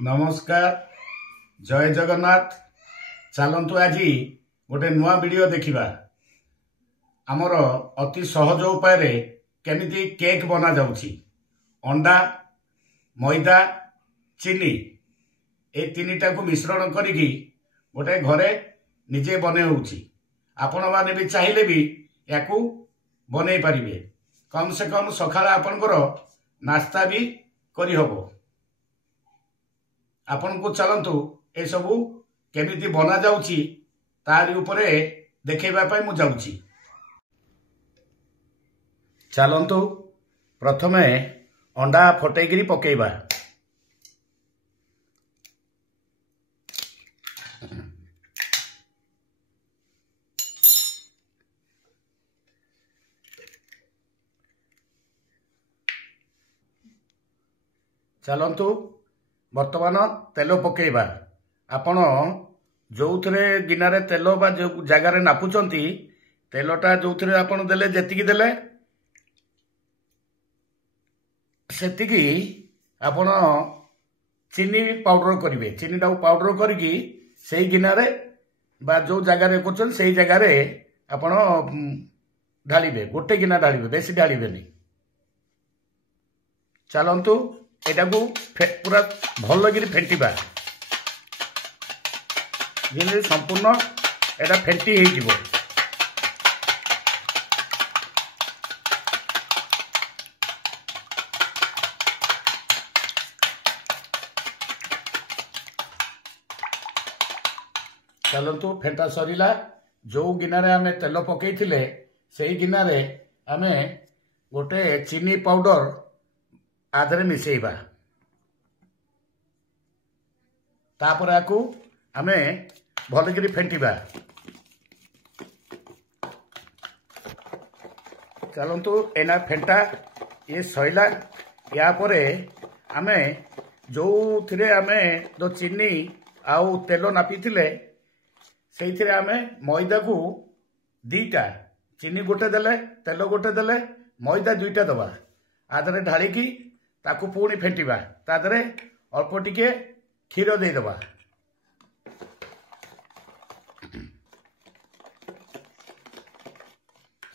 नमस्कार जय जगन्नाथ। चलतु आज गोटे नुआ वीडियो देखा आमर अति सहज उपाय केमिति केक बना जाउछि। अंडा मैदा चीनी ए तीनटा को मिश्रण करिकी गोटे घरे निजे बने होउछि। आपण माने भी चाहिले भी याकू बनै पारिबे। कम से कम सकाळ आपनकर नास्ता भी करि हबो। आपन को चलतु ए सबु केमिति बना जाउछि तारि उपरे देखेबा पय मु जाउछि। चलतु प्रथमे अंडा फटेगिरी पकेइबा। चलतु वर्तमान तेल पकेइबा। आपण जो थे गिनारे तेल बा जो जगार नापुचंती तेलटा जो थे आपण देले जेतिकी देले सेतिकी आपण चीनी पाउडर करिवे। चीनीटा पाउडर करिकी सेई गिनारे बा जो जगार करछन सेई जगार आपण ढालिबे। गोटे गिना ढालिबे, बेसी ढालिबेनी। चलंतु एटा को पूरा भल लगी फेंटिबा। जिन संपूर्ण एटा फेंटी हो जिवो। चलतु फेंटा सरीला। जो गिनारे आमे तेल पकई थिले सेई गिनारे आमे गोटे चीनी पाउडर आधरे मिसेइबा। तापर आकु आमे भलगिरी फेंटिबा। चलतु एना फेंटा ये सैला। या परे आमे जो थिरे आमे दो चीनी आउ तेल नापी थिले सेइथिरे आमे मैदा को दीटा चीनी गोटे देले तेल गोटे देले मैदा दुईटा दबा। आधरे ढालिकी ताकू पुणी फेंटिबा। तादरे अल्प टिके क्षीर दे दबा।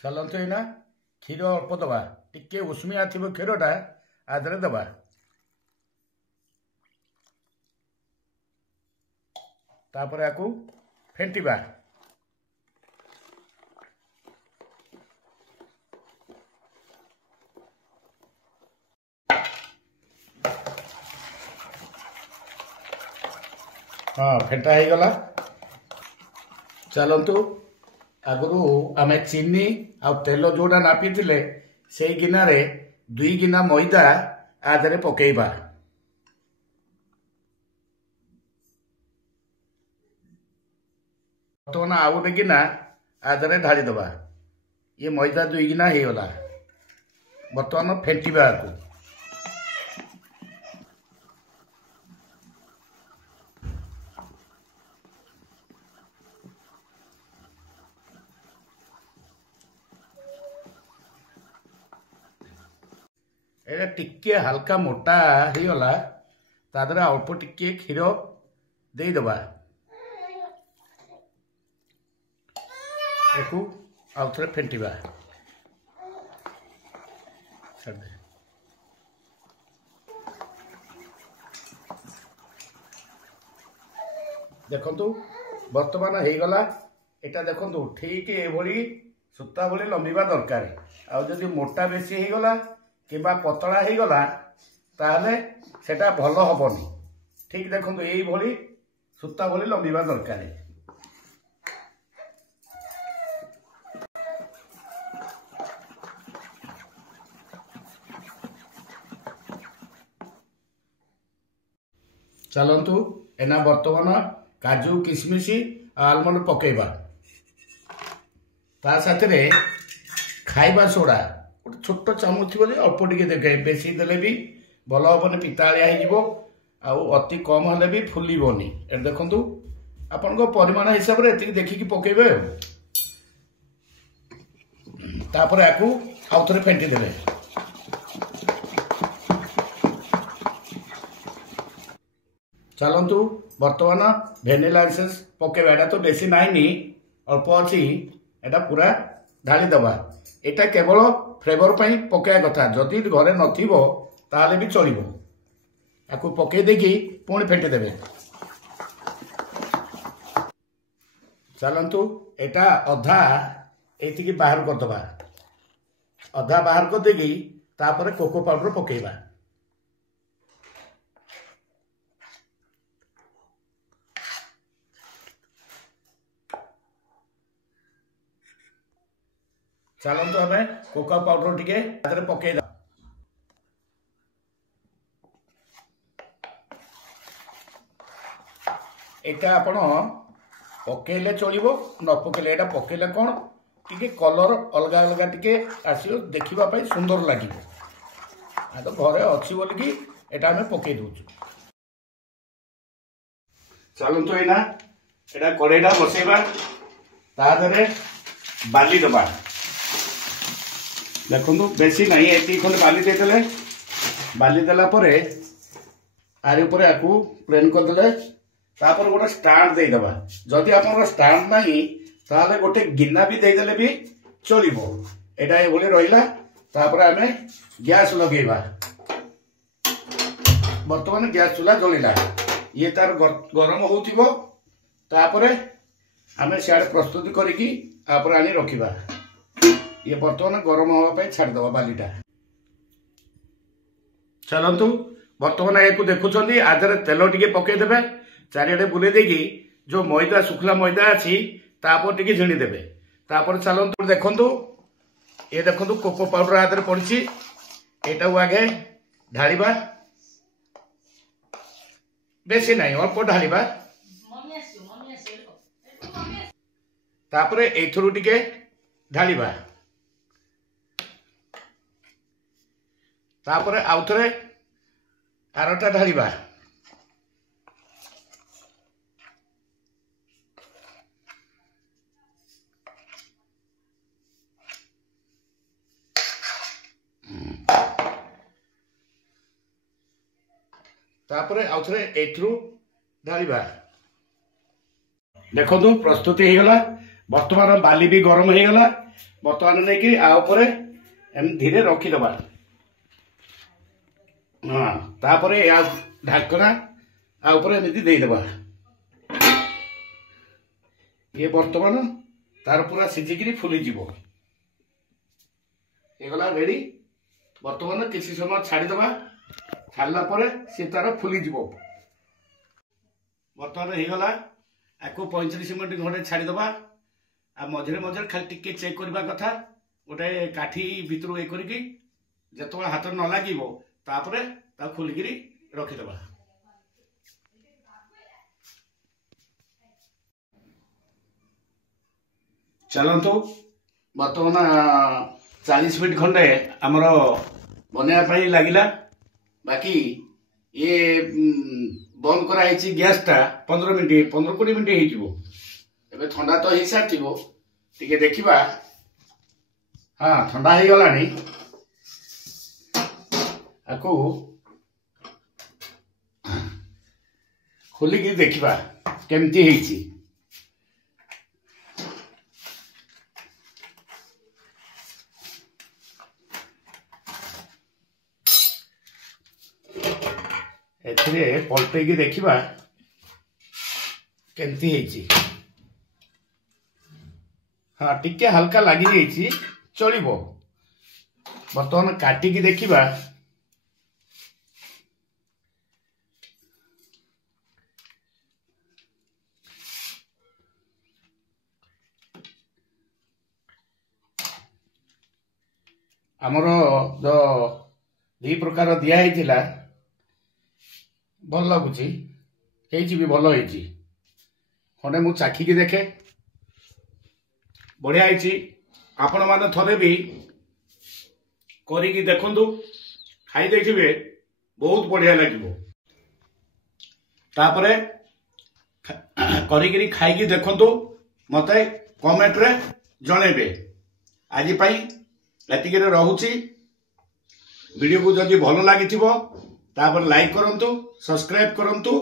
चलतु एना क्षीर अल्प दबा। टिके उष्मिया थिबो क्षीरटा आधरे दबा। तापर आकू फेंटिबा। हाँ फेंटा हो गला। चलतु आगु आमे चीनी आ तेल जोड़ा नापी थिले से गिनारे 2 गिना मैदा आधरे पकेइबा। बर्तमान आउ गोटे गिना आधरे ढाली दबा। ये मैदा 2 गिना हो गला। बर्तमान फेंटिबा आकु। एटा टिके हल्का मोटा हो गला। तादरे अल्प टिके क्षीर दे दबा। एकु आउ थरे फेंटिबा। देखंतु वर्तमान हो गला। एटा देखंतु ठीक एभली सूता भली लंबीबा दरकार। आ जदि मोटा बेसी हो गला किबा पतला हो गला ताले सेटा भलो हबनी। ठीक देखंतु एई भली सूता भली लंबीबा दरकार। चलतु एना वर्तमान काजू किशमिश आलमंड पकेइबा। ता साथरे खाइबा सोडा गोटे छोट चामच थी अल्प टिके देखे। बेसी देले भी भल हेनी पितालिया हो अति कम हेले भी फुलबनी। ए देखंतु आपण परिमाण हिसाब से एति देखिकी पकेइबे। तापर याकू आउ थरे फेंटी देबे। चलतु बर्तमान भेनिला एसेंस पकेबा एटा तो बेसी नाइनी अल्प अच्छी एटा पूरा ढाली दबा। एटा केवल फ्लेवर पई पकेया कथा जदि घरे नथिबो ताले भी चलिबो। आकु पके देकी पुणी फेंटी देबे। चलतु एटा अधा एतिकी बाहर कर दबा। अधा बाहर कर देगी तापर कोको पाउडर पकेबा। चलतु हमें कोको पाउडर टिके पकईदा। एटा आपण पकेले चलिबो न पकेले एटा पकेले कोन टिके कलर अलग अलग टिके आसियो देखिबा पई सुंदर लागिबो। आ तो घरे अछि बोल कि एटा हमें पके दोछु। चलतु एना एटा कड़ेटा बसेबा ता धरे बाली दबा। देखो बेसी नहीं एति खंड बाली देदेले बाली देला परे आरे ऊपर आकू प्लेन कर देले तापर गोटे स्टैंड दे दबा। जदि आपन स्टैंड नहीं ताले गोटे गिन्ना भी दे देले भी चलिबो। एटा ए बोली रहिला तापर हमें गैस लगेबा। वर्तमान गैस चूल्हा जलिला ये तार गरम होतिबो तापर हमें सियाड़े प्रस्तुति करिकी तापर आनी रखिबा। ये बर्तमान गरम हवा पे छाड़ दबा बालीटा। चलतु बर्तमान या देखुं आधे तेल टिके पकई देबे चारिडे बुले देगी जो मैदा सुखला मैदा अच्छी तापर टिके झिणी देबे। तापर चलतु देखंतु ये देखंतु कोको पाउडर आधे पड़ी एटा आगे ढालिबा। बेसी नहीं अल्प ढालिबा। तापर एथुरु टिके ढालिबा। तापर आउ थरे आरटा ढालिबा। तापर आउ थरे एथुरु ढालिबा। देखो प्रस्तुति हो गला। वर्तमान बाली भी गरम हो गला। वर्तमान नहीं कि आ ऊपर एम धीरे रखी दबा। हाँ तापर या ढाकना आ ऊपर एमती दे दबा। ये वर्तमान तार पूरा सिझिकी फुली जीवो। ये गला रेडी। वर्तमान किसी समय छाड़ी दबा। छाड़ला परे सी तार फुली जीवो। वर्तमान हो गला। आकु 35 मिनिट घंटे छाड़ी दबा। आ मझे मझे खाली टिके चेक करबा कथा गोटे काठी भितर ये करके जत हाथ न लगे तापरे ता खोलिकी रखिदबा। चलतु बर्तमान 40 मिनिट खंडे आमर बनवाई लगिला। बाकी ये बंद कराई गैस टा 15-20 मिनिट हो ठंडा तो हो सारी टे देखा। हाँ ठंडा हो गला आकु खोलिकी देखा केमती है। एथिरे पलटेकी देखा केमती है। हाँ टिके हल्का लगी जाइए चलिबो। बर्तमान काटिकी देखा आमर जो 2 प्रकार दिया भल लगुच भी भल होती खंडे मु चाखिकी देखे बढ़िया है। आपण मैंने थरे भी करिकी देखंतु खाई देखिए बहुत बढ़िया लगे। तापरे करिकी खाई देखंतु मते कमेंट रे जणेबे। आज पाई एतिके रहुची। वीडियो को जदि भल लगी लाइक करंतु, सब्सक्राइब करंतु।